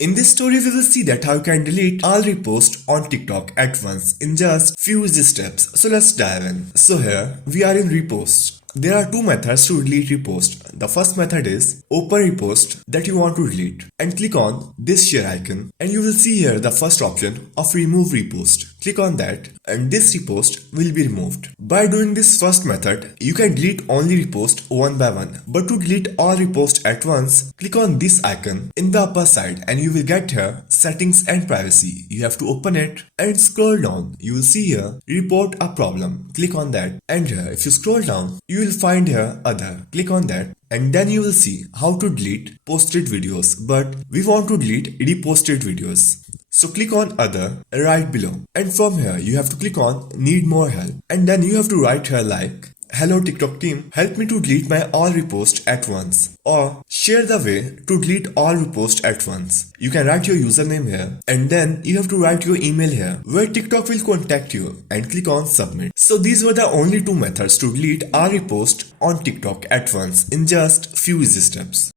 In this story, we will see that how you can delete all reposts on TikTok at once in just few easy steps. So let's dive in. So here we are in repost. There are two methods to delete repost. The first method is open repost that you want to delete and click on this share icon and you will see here the first option of remove repost. Click on that and this repost will be removed. By doing this first method, you can delete only repost one by one. But to delete all reposts at once, click on this icon in the upper side and you will get here settings and privacy. You have to open it and scroll down. You will see here report a problem. Click on that and here if you scroll down, you will find here other. Click on that and then you will see how to delete posted videos, but we want to delete reposted videos. So click on other right below and from here you have to click on need more help and then you have to write here like hello TikTok team, help me to delete my all repost at once, or share the way to delete all repost at once. You can write your username here and then you have to write your email here where TikTok will contact you and click on submit. So these were the only two methods to delete all repost on TikTok at once in just few easy steps.